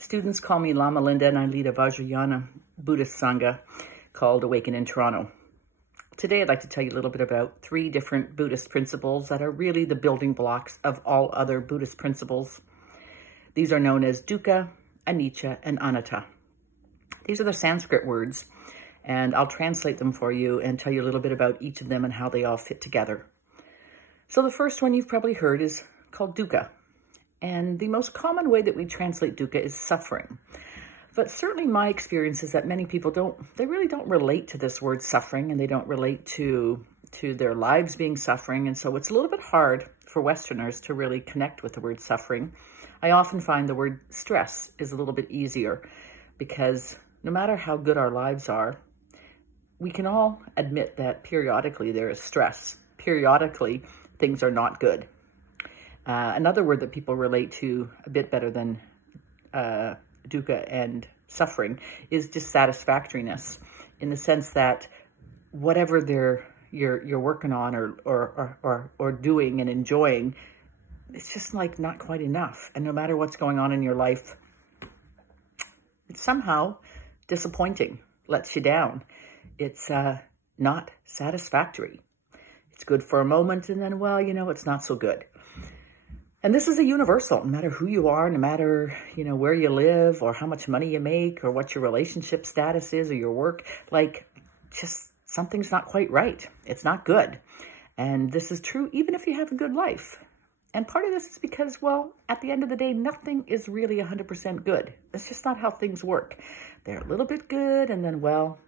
Students call me Lama Linda, and I lead a Vajrayana Buddhist Sangha called Awaken in Toronto. Today, I'd like to tell you a little bit about 3 different Buddhist principles that are really the building blocks of all other Buddhist principles. These are known as Dukkha, Anicca, and Anatta. These are the Sanskrit words, and I'll translate them for you and tell you a little bit about each of them and how they all fit together. So the first one you've probably heard is called Dukkha. And the most common way that we translate dukkha is suffering. But certainly my experience is that many people really don't relate to this word suffering, and they don't relate to their lives being suffering. And so it's a little bit hard for Westerners to really connect with the word suffering. I often find the word stress is a little bit easier because no matter how good our lives are, we can all admit that periodically there is stress. Periodically, things are not good. Another word that people relate to a bit better than dukkha and suffering is dissatisfactoriness, in the sense that whatever you're working on or doing and enjoying, it's just like not quite enough. And no matter what's going on in your life, it's somehow disappointing, lets you down. It's not satisfactory. It's good for a moment, and then, well, it's not so good. And this is a universal, no matter who you are, no matter, where you live or how much money you make or what your relationship status is or your work, just something's not quite right. It's not good. And this is true even if you have a good life. And part of this is because, well, at the end of the day, nothing is really 100% good. That's just not how things work. They're a little bit good, and then, well,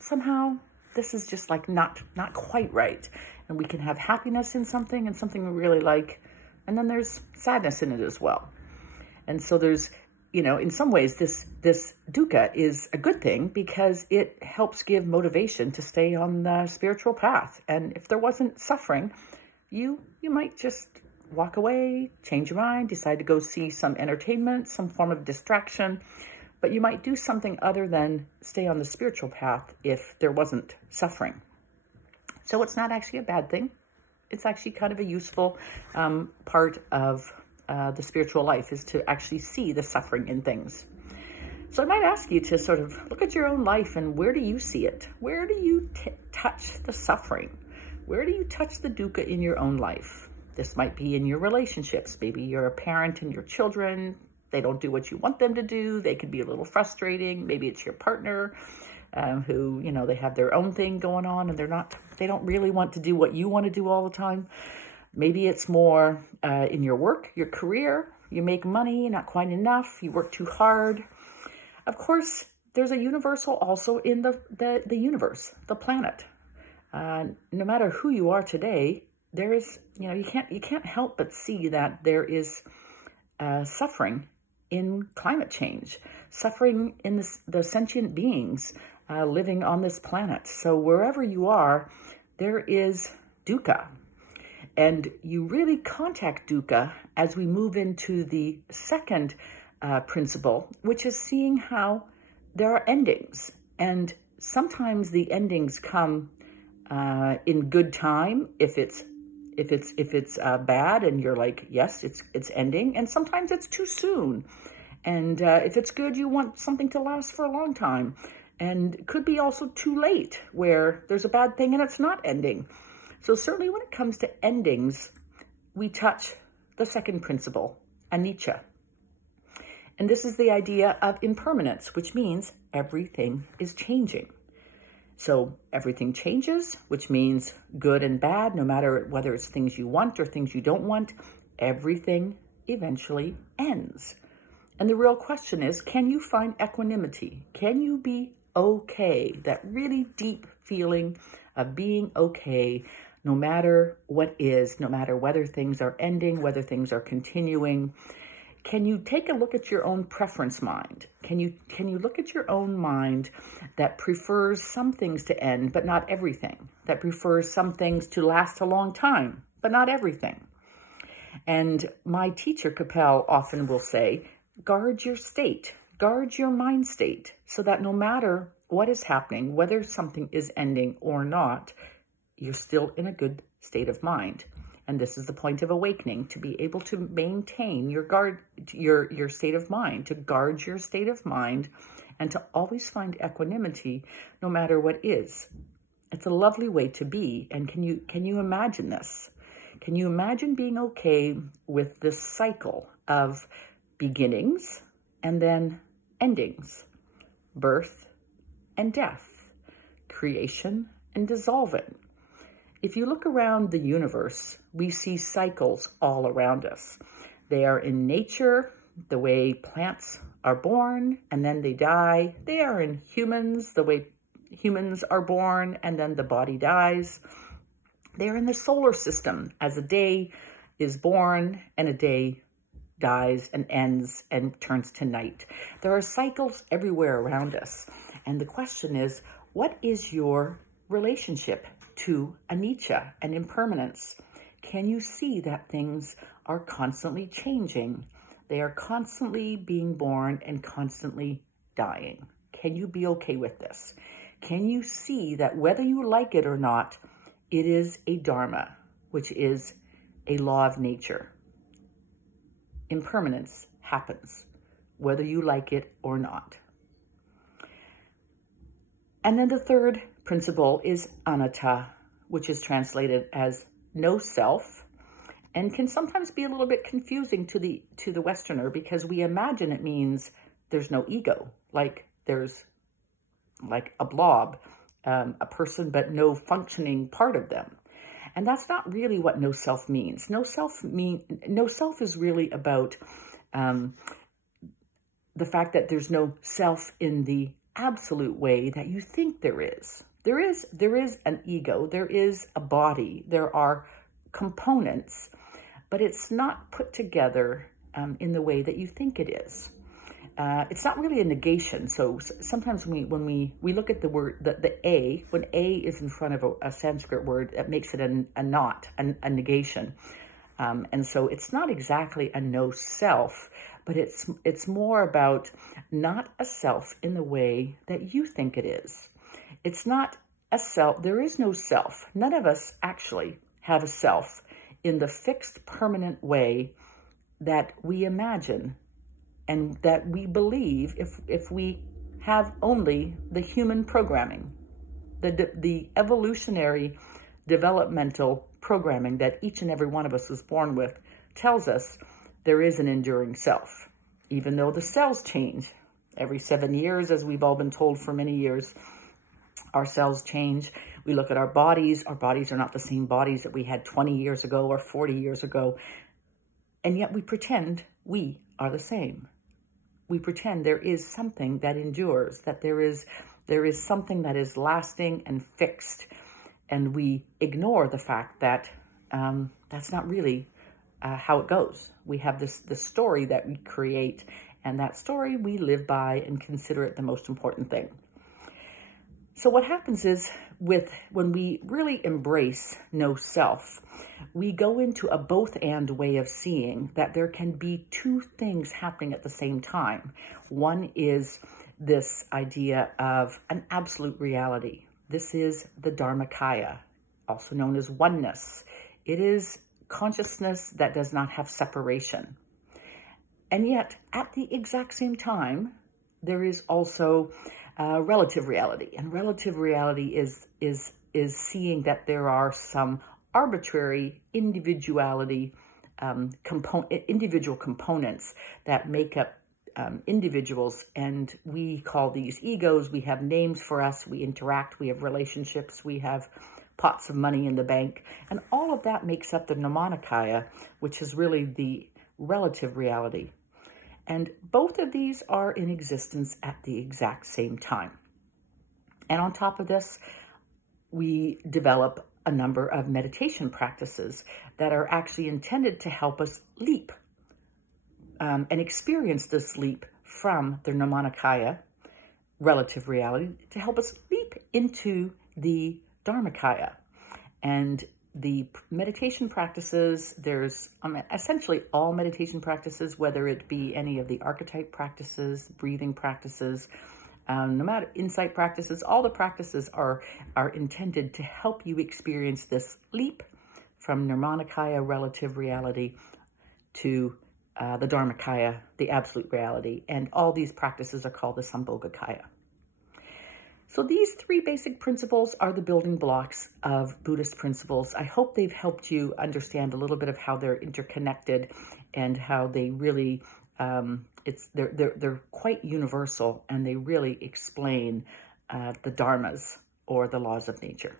somehow this is just not quite right. And we can have happiness in something and something we really like, and then there's sadness in it as well. And so there's, in some ways, this dukkha is a good thing because it helps give motivation to stay on the spiritual path. And if there wasn't suffering, you might just walk away, change your mind, decide to go see some entertainment, some form of distraction, but you might do something other than stay on the spiritual path if there wasn't suffering. So it's not actually a bad thing. It's actually kind of a useful part of the spiritual life, is to actually see the suffering in things. So I might ask you to sort of look at your own life, and where do you see it? Where do you touch the suffering? Where do you touch the dukkha in your own life? This might be in your relationships. Maybe you're a parent and your children, they don't do what you want them to do. They could be a little frustrating. Maybe it's your partner who, they have their own thing going on, and they don't really want to do what you want to do all the time. Maybe it's more in your work, your career. You make money, not quite enough. You work too hard. Of course, there's a universal also in the universe, the planet. No matter who you are today, there is, you can't help but see that there is suffering in climate change, suffering in the sentient beings living on this planet. So wherever you are, there is dukkha. And you really contact dukkha as we move into the second principle, which is seeing how there are endings. And sometimes the endings come in good time if it's bad and you're like, yes, it's ending. And sometimes it's too soon. And if it's good, you want something to last for a long time. And it could be also too late, where there's a bad thing and it's not ending. So certainly when it comes to endings, we touch the second principle, anicca. And this is the idea of impermanence, which means everything is changing. So everything changes, which means good and bad, no matter whether it's things you want or things you don't want, everything eventually ends. And the real question is, can you find equanimity? Can you be okay? That really deep feeling of being okay, no matter what is, no matter whether things are ending, whether things are continuing. Can you take a look at your own preference mind? Can you look at your own mind that prefers some things to end, but not everything? That prefers some things to last a long time, but not everything? And my teacher, Capel, often will say, guard your state, guard your mind state, so that no matter what is happening, whether something is ending or not, you're still in a good state of mind. And this is the point of awakening, to be able to maintain your state of mind, to guard your state of mind, and to always find equanimity no matter what is. It's a lovely way to be. And can you imagine this? Can you imagine being okay with this cycle of beginnings and then endings, birth and death, creation and dissolving? If you look around the universe, we see cycles all around us. They are in nature, the way plants are born and then they die. They are in humans, the way humans are born and then the body dies. They're in the solar system, as a day is born and a day dies and ends and turns to night. There are cycles everywhere around us. And the question is, what is your relationship to anicca and impermanence? Can you see that things are constantly changing? They are constantly being born and constantly dying. Can you be okay with this? Can you see that whether you like it or not, it is a dharma, which is a law of nature? Impermanence happens, whether you like it or not. And then the third principle is anatta, which is translated as no self, and can sometimes be a little bit confusing to the Westerner, because we imagine it means there's no ego, like there's like a blob, a person, but no functioning part of them. And that's not really what no self means. No self is really about the fact that there's no self in the absolute way that you think there is. There is an ego, there is a body, there are components, but it's not put together in the way that you think it is. It's not really a negation. So sometimes when we look at the word, the A, when A is in front of a Sanskrit word, that makes it a not, a negation. And so it's not exactly a no self, but it's more about not a self in the way that you think it is. It's not a self. There is no self. None of us actually have a self in the fixed, permanent way that we imagine and that we believe if we have only the human programming, the evolutionary developmental programming that each and every one of us is born with, tells us there is an enduring self. Even though the cells change every 7 years, as we've all been told for many years, our cells change. We look at our bodies are not the same bodies that we had 20 years ago or 40 years ago. And yet we pretend we are the same. We pretend there is something that endures, that there is something that is lasting and fixed. And we ignore the fact that that's not really how it goes. We have this story that we create, and that story we live by and consider it the most important thing. So what happens is, when we really embrace no self, we go into a both-and way of seeing that there can be two things happening at the same time. One is this idea of an absolute reality. This is the Dharmakaya, also known as oneness. It is consciousness that does not have separation. And yet, at the exact same time, there is also relative reality. And relative reality is seeing that there are some arbitrary individual components that make up individuals, and we call these egos. We have names for us, we interact, we have relationships, we have pots of money in the bank, and all of that makes up the Nirmanakaya, which is really the relative reality. And both of these are in existence at the exact same time. And on top of this, we develop a number of meditation practices that are actually intended to help us leap and experience this leap from the Nirmanakaya, relative reality, to help us leap into the Dharmakaya. And the meditation practices, there's essentially all meditation practices, whether it be any of the archetype practices, breathing practices, no matter insight practices, all the practices are intended to help you experience this leap from Nirmanakaya, relative reality, to the Dharmakaya, the absolute reality. And all these practices are called the Sambhogakaya. So these three basic principles are the building blocks of Buddhist principles. I hope they've helped you understand a little bit of how they're interconnected and how they really, they're quite universal, and they really explain the dharmas, or the laws of nature.